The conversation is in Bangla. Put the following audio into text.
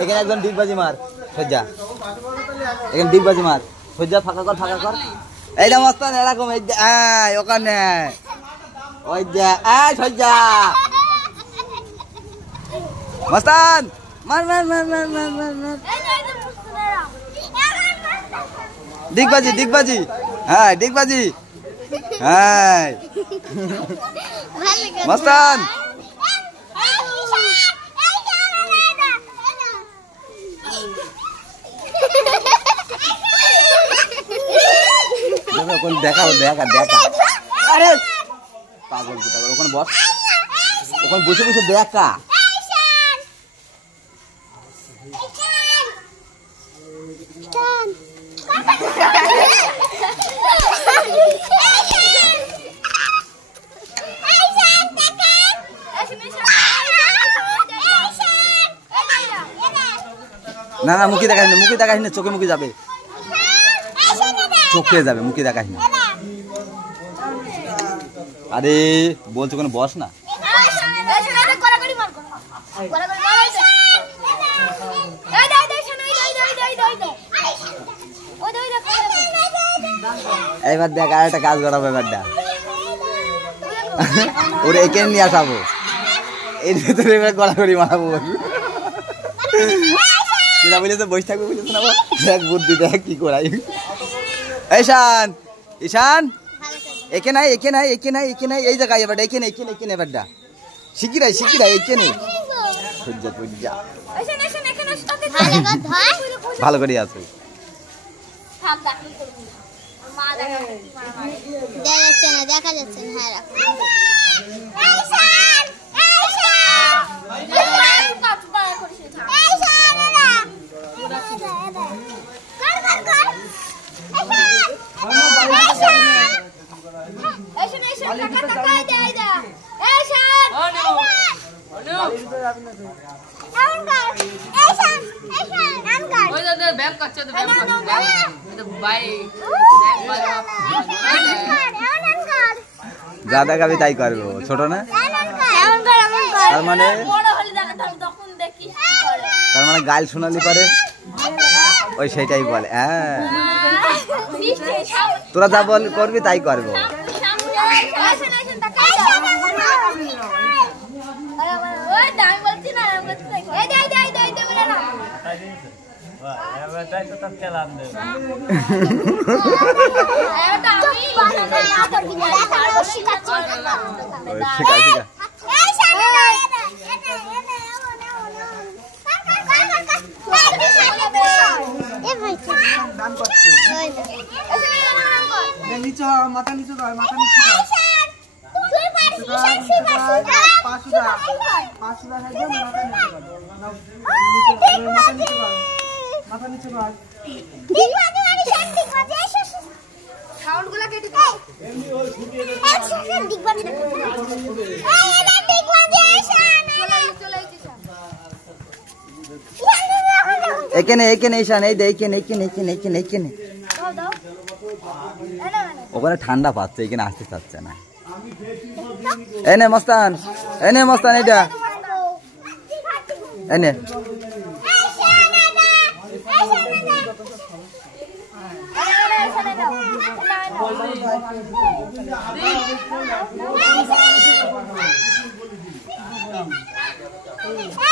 এখানে একজন ডিগবাজি মার সজ্জা, এখানে ডিগবাজি মার সজ্জা, ফাঁকা কর ফাঁকা কর। এই যে মস্তান এরকম ওখানে ওই যে সজ্জা মস্তান মার মার মার মার মার মার মার। ডিগবাজি ডিগবাজি, হ্যাঁ ডিগবাজি, হ্যাঁ মস্তান। দেখা দেখা দেখা, আরে পাগল কি পাগল, ওখানে বস, ওখানে বসে বসে দেখা। না না মুখে দেখাস না, মুখে দেখাস না, চোখে মুখে যাবে, চোখে যাবে, মুখে দেখাস না। আরে বলছো কোনো বস না, এবার দেখ আর একটা কাজ করাবো, এবারটা ওরে এখানে নিয়ে আসাবো, এর ভিতরে এবার গড়াগড়ি মারাবো। কিনা বলেছে বসে থাকবো বলেছে না, দেখ বুদ্ধি দেখ কি করাই। ঈশান ঈশান একে নাই একে নাই একে নাই একে নাই, এই জায়গায় এবার একে নেই একে নেই একে নেই, এবারটা শিখিরাই শিখিরাই একে নেই। সজ্জা সজ্জা ভালো করে আছে, দেখা যাচ্ছে না। যা দেখাবি তাই করবো, ছোট না তার মানে, তার মানে গাল শোনালি পারে ওই সেটাই বলে। হ্যাঁ তোরা যা বল করবি তাই করবো। নিচে মাথা নিচে কর, মাথা নিচে কর, মাথা নিচে কর। এখানে এখানে ঈশান এই দে, এখানে এখানে এখানে এখানে এখানে, ওখানে ঠান্ডা পাচ্ছে, এখানে আসতে চাচ্ছে না। এনে মস্তান, এনে মস্তান, এটা এনে Hey!